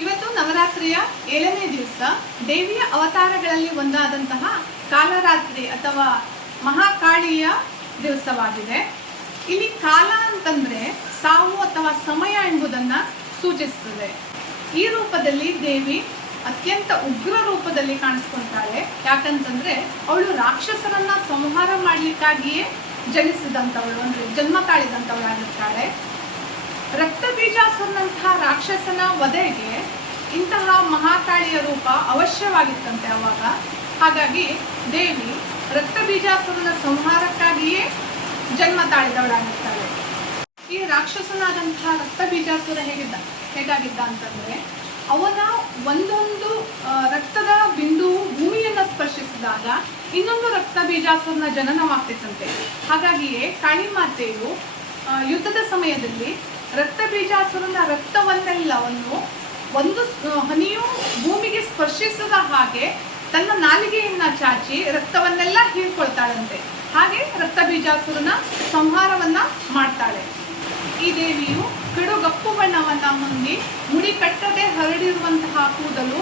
ಇವತ್ತು ನವರಾತ್ರಿಯ ಏಳನೇ ದಿವಸ ದೇವಿಯ ಅವತಾರಗಳಲ್ಲಿ ಒಂದಾದಂತಹ ಕಾಲರಾತ್ರಿ ಅಥವಾ ಮಹಾಕಾಳಿಯ ದಿವಸವಾಗಿದೆ. ಇಲ್ಲಿ ಕಾಲ ಅಂತಂದ್ರೆ ಸಾವು ಅಥವಾ ಸಮಯ ಎಂಬುದನ್ನ ಸೂಚಿಸ್ತದೆ. ಈ ರೂಪದಲ್ಲಿ ದೇವಿ ಅತ್ಯಂತ ಉಗ್ರ ರೂಪದಲ್ಲಿ ಕಾಣಿಸ್ಕೊಳ್ತಾಳೆ. ಯಾಕಂತಂದ್ರೆ ಅವಳು ರಾಕ್ಷಸರನ್ನ ಸಂಹಾರ ಮಾಡ್ಲಿಕ್ಕಾಗಿಯೇ ಜನಿಸಿದಂಥವಳು, ಅಂದ್ರೆ ಜನ್ಮ ತಾಳಿದಂಥವಳಾಗಿರ್ತಾಳೆ. ರಕ್ತ ಬೀಜಾಸುರನಂತಹ ರಾಕ್ಷಸನ ವಧೆಗೆ ಇಂತಹ ಮಹಾಕಾಳಿಯ ರೂಪ ಅವಶ್ಯವಾಗಿತ್ತಂತೆ ಅವಾಗ. ಹಾಗಾಗಿ ದೇವಿ ರಕ್ತ ಬೀಜಾಸುರನ ಸಂಹಾರಕ್ಕಾಗಿಯೇ ಜನ್ಮ ತಾಳಿದವಳಾಗಿರ್ತಾಳೆ. ಈ ರಾಕ್ಷಸನಾದಂತಹ ರಕ್ತ ಬೀಜಾಸುರ ಹೇಗಿದ್ದ, ಹೇಗಾಗಿದ್ದ ಅಂತಂದ್ರೆ, ಅವನ ಒಂದೊಂದು ರಕ್ತದ ಬಿಂದು ಭೂಮಿಯನ್ನ ಸ್ಪರ್ಶಿಸಿದಾಗ ಇನ್ನೊಂದು ರಕ್ತ ಬೀಜಾಸುರನ ಜನನವಾಗ್ತಿತ್ತಂತೆ. ಹಾಗಾಗಿಯೇ ಕಾಳಿ ಮಾತೆಯು ಯುದ್ಧದ ಸಮಯದಲ್ಲಿ ರಕ್ತ ಬೀಜಾಸುರನ ರಕ್ತವನ್ನೆಲ್ಲವನ್ನು ಒಂದು ಹನಿಯು ಭೂಮಿಗೆ ಸ್ಪರ್ಶಿಸದ ಹಾಗೆ ತನ್ನ ನಾಲಿಗೆಯನ್ನ ಚಾಚಿ ರಕ್ತವನ್ನೆಲ್ಲ ಹೀರ್ಕೊಳ್ತಾಳಂತೆ. ಹಾಗೆ ರಕ್ತ ಬೀಜಾಸುರನ ಸಂಹಾರವನ್ನ ಮಾಡ್ತಾಳೆ. ಈ ದೇವಿಯು ಕಡುಗಪ್ಪು ಬಣ್ಣವನ್ನ ಹೊಂದಿ ಮುಡಿ ಕಟ್ಟದೆ ಹರಡಿರುವಂತಹ ಕೂದಲು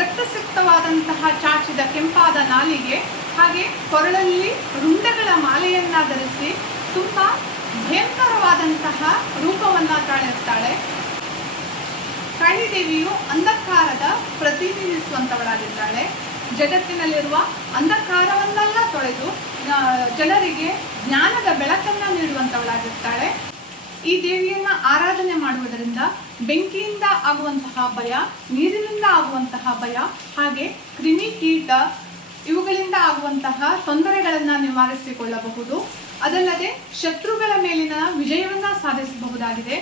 ರಕ್ತಸಿಕ್ತವಾದಂತಹ ಚಾಚಿದ ಕೆಂಪಾದ ನಾಲಿಗೆ ಹಾಗೆ ಕೊರಳಲ್ಲಿ ರುಂಡಗಳ ಮಾಲೆಯನ್ನ ಧರಿಸಿ ತುಂಬಾ ಭಯಂಕರವಾದಂತಹ ರೂಪವನ್ನ ತಾಳಿರ್ತಾಳೆ. ಕಾಳಿದೇವಿಯು ಅಂಧಕಾರದ ಪ್ರತಿನಿಧಿಸುವಂತವಳಾಗಿದ್ದಾಳೆ. ಜಗತ್ತಿನಲ್ಲಿರುವ ಅಂಧಕಾರವನ್ನೆಲ್ಲ ತೊಳೆದು ಜನರಿಗೆ ಜ್ಞಾನದ ಬೆಳಕನ್ನ ನೀಡುವಂತವಳಾಗಿರ್ತಾಳೆ. ಈ ದೇವಿಯನ್ನ ಆರಾಧನೆ ಮಾಡುವುದರಿಂದ ಬೆಂಕಿಯಿಂದ ಆಗುವಂತಹ ಭಯ, ನೀರಿನಿಂದ ಆಗುವಂತಹ ಭಯ, ಹಾಗೆ ಕ್ರಿಮಿ ಕೀಟ ಇವುಗಳಿಂದ ಆಗುವಂತಹ ತೊಂದರೆಗಳನ್ನು ನಿವಾರಿಸಿಕೊಳ್ಳಬಹುದು. ಅದಲ್ಲದೆ ಶತ್ರುಗಳ ಮೇಲಿನ ವಿಜಯವನ್ನ ಸಾಧಿಸಬಹುದಾಗಿದೆ.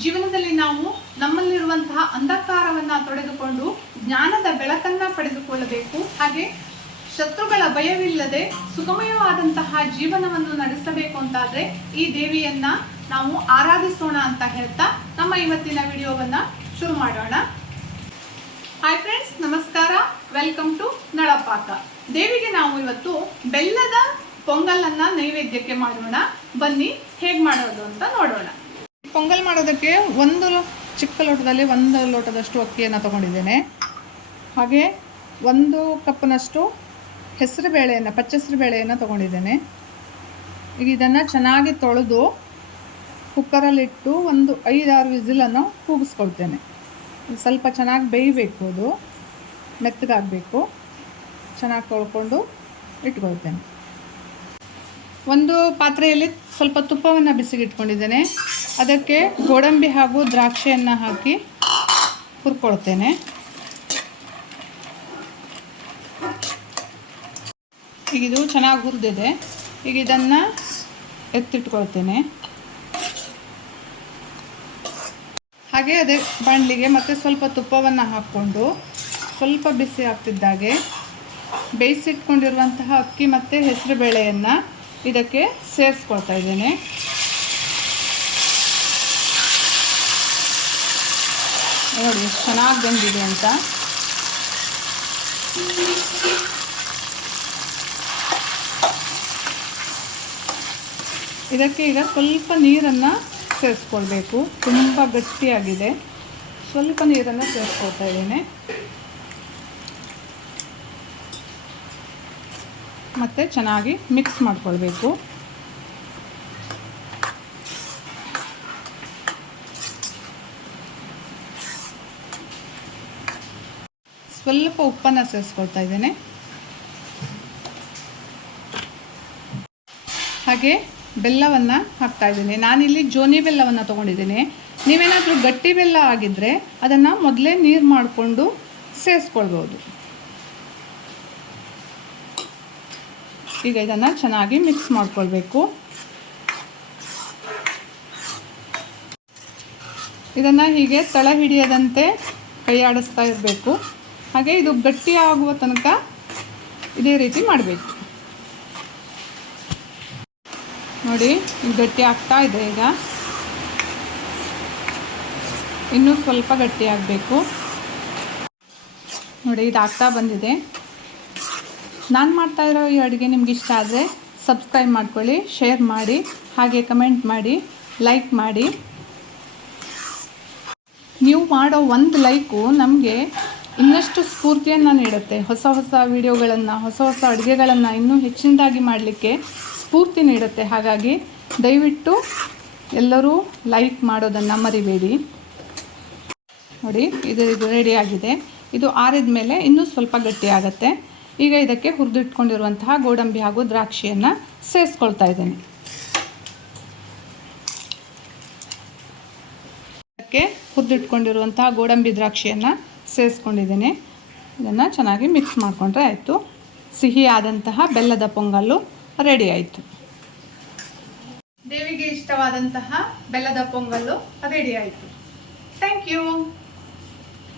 ಜೀವನದಲ್ಲಿ ನಾವು ನಮ್ಮಲ್ಲಿರುವಂತಹ ಅಂಧಕಾರವನ್ನ ತೊಡೆದುಕೊಂಡು ಜ್ಞಾನದ ಬೆಳಕನ್ನ ಪಡೆದುಕೊಳ್ಳಬೇಕು. ಹಾಗೆ ಶತ್ರುಗಳ ಭಯವಿಲ್ಲದೆ ಸುಗಮಯವಾದಂತಹ ಜೀವನವನ್ನು ನಡೆಸಬೇಕು ಅಂತಾದ್ರೆ ಈ ದೇವಿಯನ್ನ ನಾವು ಆರಾಧಿಸೋಣ ಅಂತ ಹೇಳ್ತಾ ನಮ್ಮ ಇವತ್ತಿನ ವಿಡಿಯೋವನ್ನ ಶುರು ಮಾಡೋಣ. ಹಾಯ್ ಫ್ರೆಂಡ್ಸ್ ನಮಸ್ಕಾರ. ವೆಲ್ಕಮ್ ಟು ನಳಪಾಕ ದೇವಿಗೆ ನಾವು ಇವತ್ತು ಬೆಲ್ಲದ ಪೊಂಗಲನ್ನ ನೈವೇದ್ಯಕ್ಕೆ ಮಾಡೋಣ. ಬನ್ನಿ, ಹೇಗೆ ಮಾಡೋದು ಅಂತ ನೋಡೋಣ. ಪೊಂಗಲ್ ಮಾಡೋದಕ್ಕೆ ಒಂದು ಚಿಕ್ಕ ಲೋಟದಲ್ಲಿ ಒಂದು ಲೋಟದಷ್ಟು ಅಕ್ಕಿಯನ್ನು ತಗೊಂಡಿದ್ದೇನೆ. ಹಾಗೆ ಒಂದು ಕಪ್ನಷ್ಟು ಹೆಸರು ಬೇಳೆಯನ್ನು ಪಚ್ಚೆಸರು ಬೇಳೆಯನ್ನು ತಗೊಂಡಿದ್ದೇನೆ. ಈಗ ಇದನ್ನು ಚೆನ್ನಾಗಿ ತೊಳೆದು ಕುಕ್ಕರಲ್ಲಿಟ್ಟು ಒಂದು ಐದಾರು ವಿಸಿಲನ್ನು ಕೂಗಿಸ್ಕೊಳ್ತೇನೆ. ಸ್ವಲ್ಪ ಚೆನ್ನಾಗಿ ಬೇಯಬೇಕು ಅದು. ಮೆತ್ತಗಾಗಬೇಕು. ಚೆನ್ನಾಗಿ ತೊಳ್ಕೊಂಡು ಇಟ್ಕೊಳ್ತೇನೆ. ಒಂದು ಪಾತ್ರೆಯಲ್ಲಿ ಸ್ವಲ್ಪ ತುಪ್ಪವನ್ನು ಬಿಸಿಗಿಟ್ಕೊಂಡಿದ್ದೇನೆ. ಅದಕ್ಕೆ ಗೋಡಂಬಿ ಹಾಗೂ ದ್ರಾಕ್ಷಿಯನ್ನು ಹಾಕಿ ಹುರ್ಕೊಳ್ತೇನೆ. ಈಗ ಇದು ಚೆನ್ನಾಗಿ ಹುರಿದಿದೆ. ಈಗ ಇದನ್ನು ಎತ್ತಿಟ್ಕೊಳ್ತೇನೆ. ಹಾಗೆ ಅದೇ ಬಾಣಲಿಗೆ ಮತ್ತೆ ಸ್ವಲ್ಪ ತುಪ್ಪವನ್ನು ಹಾಕ್ಕೊಂಡು ಸ್ವಲ್ಪ ಬಿಸಿ ಆಗ್ತಿದ್ದಾಗೆ ಬೇಯಿಸಿಟ್ಕೊಂಡಿರುವಂತಹ ಅಕ್ಕಿ ಮತ್ತು ಹೆಸರು ಬೇಳೆಯನ್ನು ಇದಕ್ಕೆ ಸೇರಿಸ್ಕೊಳ್ತಾ ಇದ್ದೇನೆ. ನೋಡಿ, ಚೆನ್ನಾಗಿ ಬಂದಿದೆ ಅಂತ. ಇದಕ್ಕೆ ಈಗ ಸ್ವಲ್ಪ ನೀರನ್ನು ಸೇರಿಸ್ಕೊಳ್ಬೇಕು. ತುಂಬ ಗಟ್ಟಿಯಾಗಿದೆ. ಸ್ವಲ್ಪ ನೀರನ್ನು ಸೇರಿಸ್ಕೊಳ್ತಾ ಇದ್ದೇನೆ. ಮತ್ತು ಚೆನ್ನಾಗಿ ಮಿಕ್ಸ್ ಮಾಡ್ಕೊಳ್ಬೇಕು. ಸ್ವಲ್ಪ ಉಪ್ಪನ್ನು ಸೇರಿಸ್ಕೊಳ್ತಾ ಇದ್ದೇನೆ. ಹಾಗೆ ಬೆಲ್ಲವನ್ನು ಹಾಕ್ತಾ ಇದ್ದೀನಿ. ನಾನಿಲ್ಲಿ ಜೋನಿ ಬೆಲ್ಲವನ್ನು ತೊಗೊಂಡಿದ್ದೀನಿ. ನೀವೇನಾದರೂ ಗಟ್ಟಿ ಬೆಲ್ಲ ಆಗಿದ್ದರೆ ಅದನ್ನು ಮೊದಲೇ ನೀರು ಮಾಡಿಕೊಂಡು ಸೇರಿಸ್ಕೊಳ್ಬೋದು ಈಗ ಇದನ್ನು ಚೆನ್ನಾಗಿ ಮಿಕ್ಸ್ ಮಾಡ್ಕೊಳ್ಬೇಕು. ಇದನ್ನು ಹೀಗೆ ತಳ ಹಿಡಿಯದಂತೆ ಕೈಯಾಡಿಸ್ತಾ ಇರಬೇಕು. ಹಾಗೆ ಇದು ಗಟ್ಟಿ ಆಗುವ ತನಕ ಇದೇ ರೀತಿ ಮಾಡಬೇಕು. ನೋಡಿ ಗಟ್ಟಿ ಆಗ್ತಾ ಇದೆ ಈಗ. ಇನ್ನೂ ಸ್ವಲ್ಪ ಗಟ್ಟಿ ಆಗಬೇಕು. ನೋಡಿ, ಇದು ಆಗ್ತಾ ಬಂದಿದೆ. ನಾನು ಮಾಡ್ತಾ ಇರೋ ಈ ಅಡುಗೆ ನಿಮ್ಗೆ ಇಷ್ಟ ಆದರೆ ಸಬ್ಸ್ಕ್ರೈಬ್ ಮಾಡ್ಕೊಳ್ಳಿ, ಶೇರ್ ಮಾಡಿ, ಹಾಗೆ ಕಮೆಂಟ್ ಮಾಡಿ, ಲೈಕ್ ಮಾಡಿ. ನೀವು ಮಾಡೋ ಒಂದು ಲೈಕು ನಮಗೆ ಇನ್ನಷ್ಟು ಸ್ಫೂರ್ತಿಯನ್ನು ನೀಡುತ್ತೆ. ಹೊಸ ಹೊಸ ವಿಡಿಯೋಗಳನ್ನು, ಹೊಸ ಹೊಸ ಅಡುಗೆಗಳನ್ನು ಇನ್ನೂ ಹೆಚ್ಚಿನದಾಗಿ ಮಾಡಲಿಕ್ಕೆ ಸ್ಫೂರ್ತಿ ನೀಡುತ್ತೆ. ಹಾಗಾಗಿ ದಯವಿಟ್ಟು ಎಲ್ಲರೂ ಲೈಕ್ ಮಾಡೋದನ್ನು ಮರಿಬೇಡಿ. ನೋಡಿ, ಇದು ಇದು ರೆಡಿಯಾಗಿದೆ ಇದು ಆರಿದ ಮೇಲೆ ಇನ್ನೂ ಸ್ವಲ್ಪ ಗಟ್ಟಿಯಾಗತ್ತೆ ಈಗ ಇದಕ್ಕೆ ಹುರಿದಿಟ್ಕೊಂಡಿರುವಂತಹ ಗೋಡಂಬಿ ಹಾಗೂ ದ್ರಾಕ್ಷಿಯನ್ನು ಸೇರಿಸ್ಕೊಳ್ತಾ ಇದ್ದೇನೆ. ಇದಕ್ಕೆ ಹುರಿದಿಟ್ಕೊಂಡಿರುವಂತಹ ಗೋಡಂಬಿ ದ್ರಾಕ್ಷಿಯನ್ನು ಸೇರಿಸ್ಕೊಂಡಿದ್ದೇನೆ. ಇದನ್ನು ಚೆನ್ನಾಗಿ ಮಿಕ್ಸ್ ಮಾಡಿಕೊಂಡ್ರೆ ಆಯಿತು. ಸಿಹಿಯಾದಂತಹ ಬೆಲ್ಲದ ಪೊಂಗಲ್ಲು ರೆಡಿ ಆಯಿತು. ದೇವಿಗೆ ಇಷ್ಟವಾದಂತಹ ಬೆಲ್ಲದ ಪೊಂಗಲ್ಲು ರೆಡಿ ಆಯಿತು. Thank you